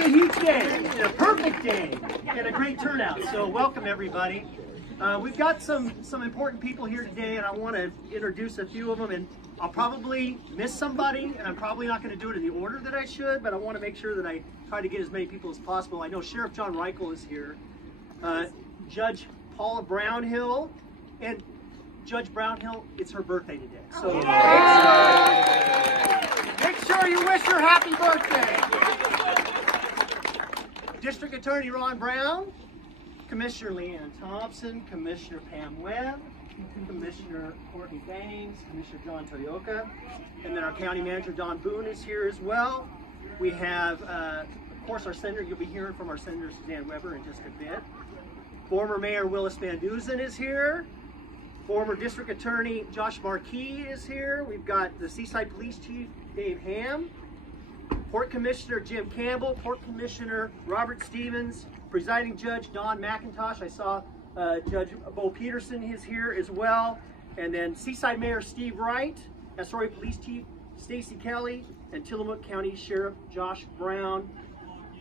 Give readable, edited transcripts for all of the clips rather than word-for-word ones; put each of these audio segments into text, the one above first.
a huge day, a perfect day, and a great turnout. So welcome everybody. We've got some important people here today, and I want to introduce a few of them. And I'll probably miss somebody, and I'm probably not going to do it in the order that I should, but I want to make sure that I try to get as many people as possible. I know Sheriff John Reichel is here, Judge Paula Brownhill, and Judge Brownhill, it's her birthday today. So make sure you wish her happy birthday. District Attorney Ron Brown, Commissioner Leanne Thompson, Commissioner Pam Webb, Commissioner Courtney Bangs, Commissioner John Toyoka, and then our County Manager Don Boone is here as well. We have, of course, our Senator. You'll be hearing from our Senator Suzanne Weber in just a bit. Former Mayor Willis Van Duzen is here. Former District Attorney Josh Markey is here. We've got the Seaside Police Chief Dave Ham, Port Commissioner Jim Campbell, Port Commissioner Robert Stevens, Presiding Judge Don McIntosh. I saw Judge Bo Peterson is here as well. And then Seaside Mayor Steve Wright, Astoria Police Chief Stacy Kelly, and Tillamook County Sheriff Josh Brown.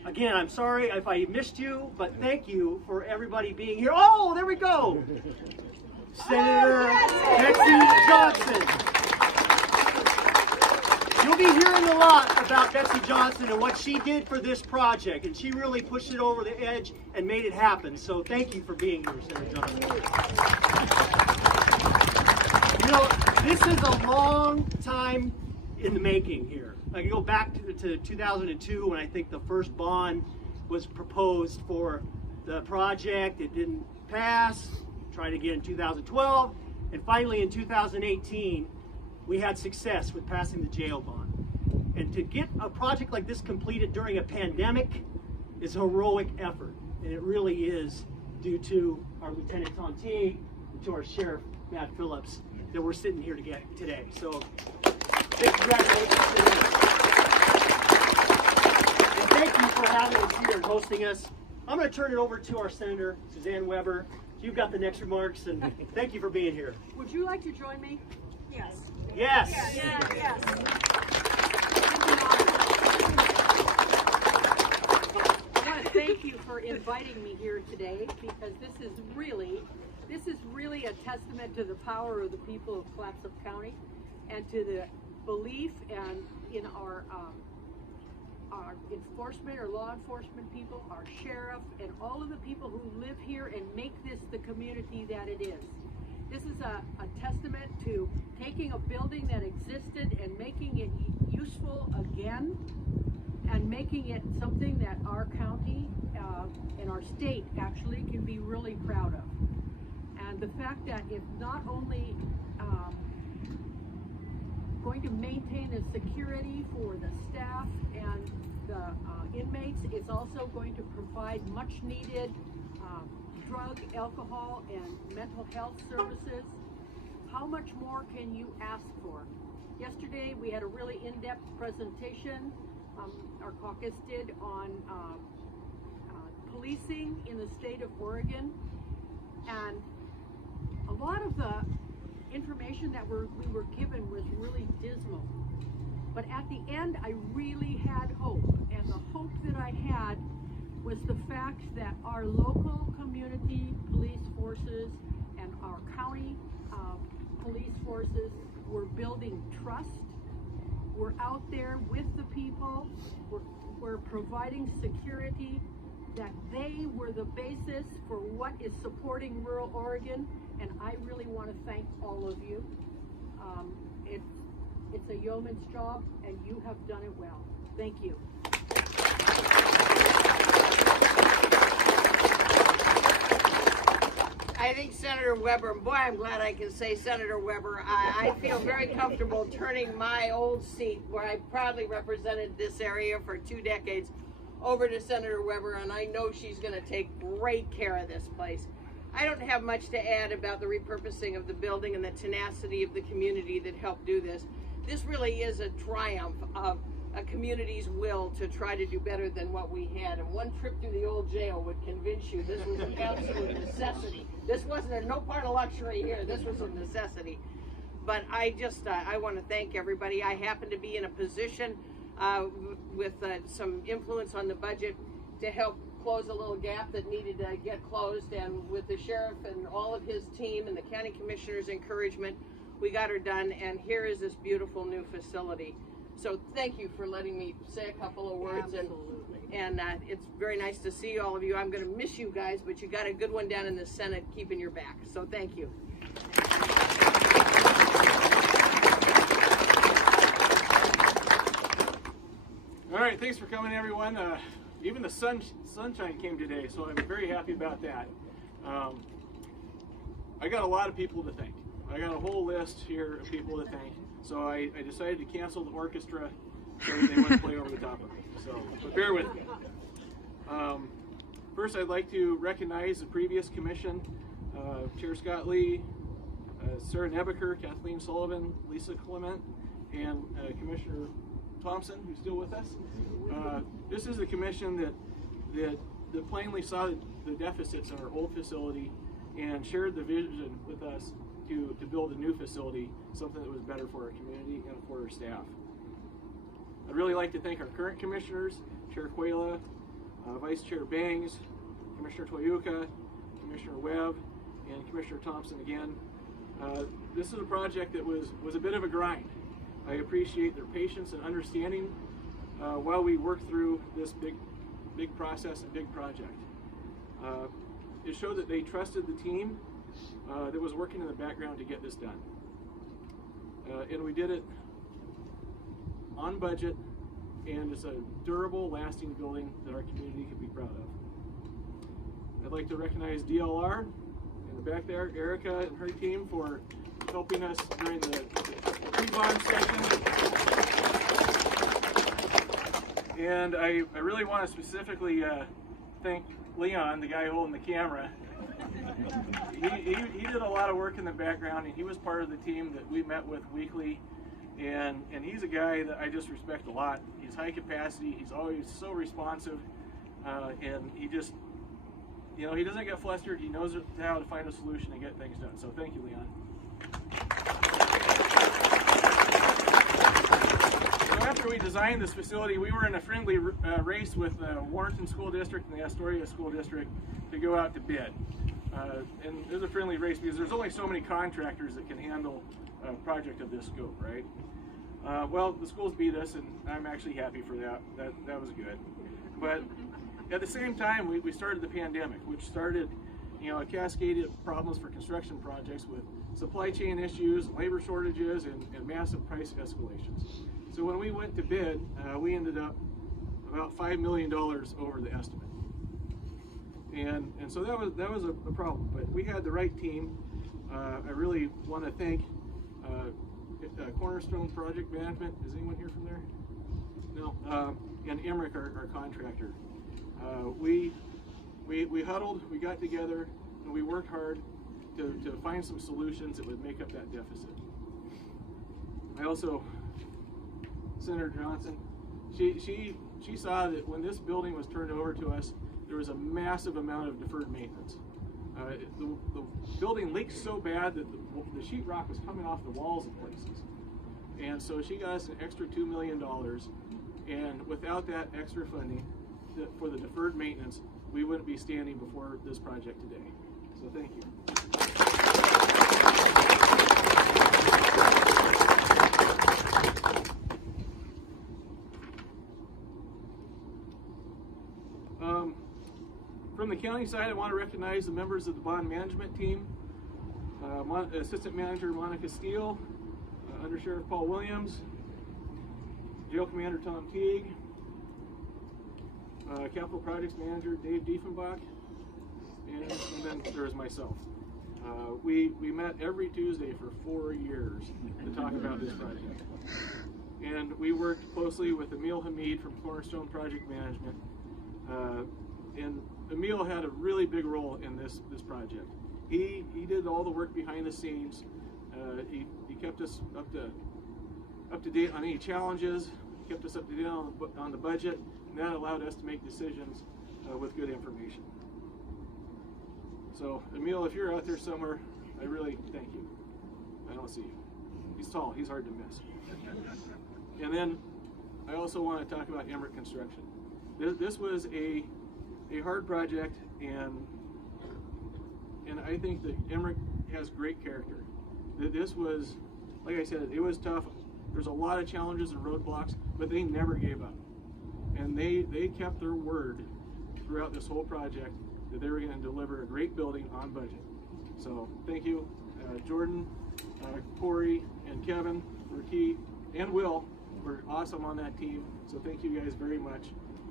Again, I'm sorry if I missed you, but thank you for everybody being here. Oh, there we go. Senator Betsy Johnson. You'll be hearing a lot about Betsy Johnson and what she did for this project, and she really pushed it over the edge and made it happen. So thank you for being here, Senator Johnson. You know, this is a long time in the making here. I can go back to 2002 when I think the first bond was proposed for the project. It didn't pass. Tried again in 2012, and finally in 2018, we had success with passing the jail bond. And to get a project like this completed during a pandemic is a heroic effort, and it really is due to our Lieutenant Tom Teague and to our Sheriff Matt Phillips that we're sitting here today. So, big congratulations to them. And thank you for having us here and hosting us. I'm going to turn it over to our Senator Suzanne Weber. You've got the next remarks, and thank you for being here. Would you like to join me? Yes. Yes. Yes. Yes. I want to thank you for inviting me here today, because this is really a testament to the power of the people of Clatsop County and to the belief and in our enforcement or law enforcement people, our sheriff, and all of the people who live here and make this the community that it is. This is a testament to taking a building that existed and making it useful again, and making it something that our county and our state actually can be really proud of. And the fact that it's not only going to maintain the security for the staff and the inmates, it's also going to provide much needed drug, alcohol, and mental health services. How much more can you ask for? Yesterday we had a really in-depth presentation, our caucus did, on policing in the state of Oregon, and a lot of the information that we were given was really dismal. But at the end, I really had hope, and the hope that I had was the fact that our local community police forces and our county police forces were building trust. We're out there with the people. We're providing security, that they were the basis for what is supporting rural Oregon, and I really want to thank all of you. It's a yeoman's job, and you have done it well. Thank you. I think Senator Weber, and boy, I'm glad I can say Senator Weber, I feel very comfortable turning my old seat, where I proudly represented this area for 2 decades, over to Senator Weber, and I know she's going to take great care of this place. I don't have much to add about the repurposing of the building and the tenacity of the community that helped do this. This really is a triumph of a community's will to try to do better than what we had. And one trip to the old jail would convince you this was an absolute necessity. This wasn't no part of luxury here. This was a necessity. But I want to thank everybody. I happen to be in a position with some influence on the budget to help close a little gap that needed to get closed, and with the sheriff and all of his team and the county commissioner's encouragement, we got her done, and here is this beautiful new facility. So thank you for letting me say a couple of words. Absolutely. And it's very nice to see all of you. I'm going to miss you guys, but you got a good one down in the Senate keeping your back. So thank you. All right, thanks for coming, everyone. Even the sunshine came today, so I'm very happy about that. I got a lot of people to thank. I got a whole list here of people to thank. So I decided to cancel the orchestra so they wouldn't play over the top of me. So, but bear with me. First, I'd like to recognize the previous commission, Chair Scott Lee, Sarah Nebaker, Kathleen Sullivan, Lisa Clement, and Commissioner Thompson, who's still with us. This is the commission that plainly saw the deficits in our old facility and shared the vision with us to build a new facility, something that was better for our community and for our staff. I'd really like to thank our current commissioners, Chair Quayla, Vice Chair Bangs, Commissioner Toyuka, Commissioner Webb, and Commissioner Thompson again. This is a project that was a bit of a grind. I appreciate their patience and understanding while we work through this big process and big project. It showed that they trusted the team that was working in the background to get this done. And we did it on budget, and it's a durable, lasting building that our community can be proud of. I'd like to recognize DLR in the back there, Erica and her team, for helping us during the pre-bond session. And I really want to specifically thank Leon, the guy holding the camera. He did a lot of work in the background, and he was part of the team that we met with weekly. And he's a guy that I just respect a lot. He's high capacity. He's always so responsive, and he just, he doesn't get flustered. He knows how to find a solution and get things done. So thank you, Leon. So after we designed this facility, we were in a friendly race with the Warrenton School District and the Astoria School District to go out to bid. And there's a friendly race because there's only so many contractors that can handle a project of this scope, right? Well, the schools beat us, and I'm actually happy for that. That was good. But at the same time, we started the pandemic, which started, a cascade of problems for construction projects with supply chain issues, labor shortages, and massive price escalations. So when we went to bid, we ended up about $5 million over the estimate. And so that was a problem, but we had the right team. I really want to thank Cornerstone Project Management. Is anyone here from there? No. And Emmerich, our contractor. We huddled, we got together, and we worked hard to find some solutions that would make up that deficit. I also, Senator Johnson, she saw that when this building was turned over to us, there was a massive amount of deferred maintenance. The building leaked so bad that the sheetrock was coming off the walls in places. And so she got us an extra $2 million, and without that extra funding for the deferred maintenance, we wouldn't be standing before this project today. So thank you. From the county side, I want to recognize the members of the bond management team, Assistant Manager Monica Steele, Under Sheriff Paul Williams, Jail Commander Tom Teague, Capital Projects Manager Dave Diefenbach, and then there's myself. We met every Tuesday for 4 years to talk about this project. And we worked closely with Emil Hamid from Cornerstone Project Management. And Emil had a really big role in this project. He did all the work behind the scenes. He kept us up to date on any challenges, kept us up to date on the budget, and that allowed us to make decisions with good information. So Emil, if you're out there somewhere, I really thank you. I don't see you. He's tall, he's hard to miss. And then I also want to talk about Emmerich Construction. This was a hard project, and I think that Emmerich has great character. This was, like I said, it was tough. There's a lot of challenges and roadblocks, but they never gave up. And they kept their word throughout this whole project that they were going to deliver a great building on budget. So thank you, Jordan, Corey, and Kevin were key, and Will were awesome on that team. So thank you guys very much.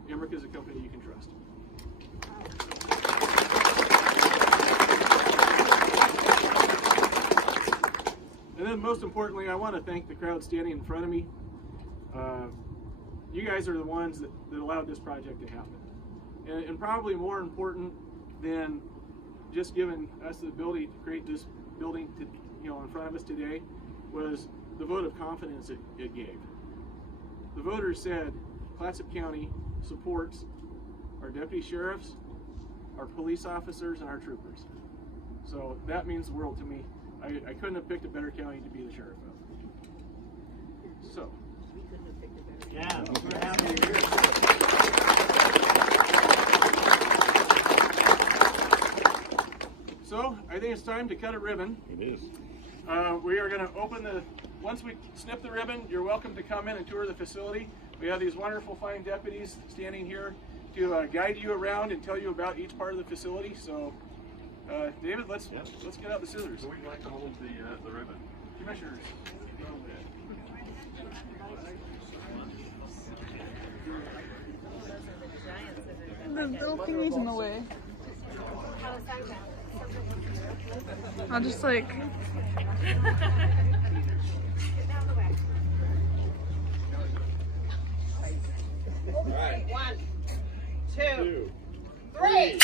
Emmerich is a company you can trust. And then most importantly, I want to thank the crowd standing in front of me. You guys are the ones that allowed this project to happen. And probably more important than just giving us the ability to create this building in front of us today was the vote of confidence it gave. The voters said Clatsop County supports our deputy sheriffs, our police officers, and our troopers. So that means the world to me. I couldn't have picked a better county to be the sheriff of. So. Yeah, we're happy to hear it. So I think it's time to cut a ribbon. It is. We are going to open once we snip the ribbon, you're welcome to come in and tour the facility. We have these wonderful fine deputies standing here to guide you around and tell you about each part of the facility. So David, let's get out the scissors. So we'd like to hold the ribbon. Commissioners. The little thingy's in the way. I'll just like... All right. 1, 2, 3.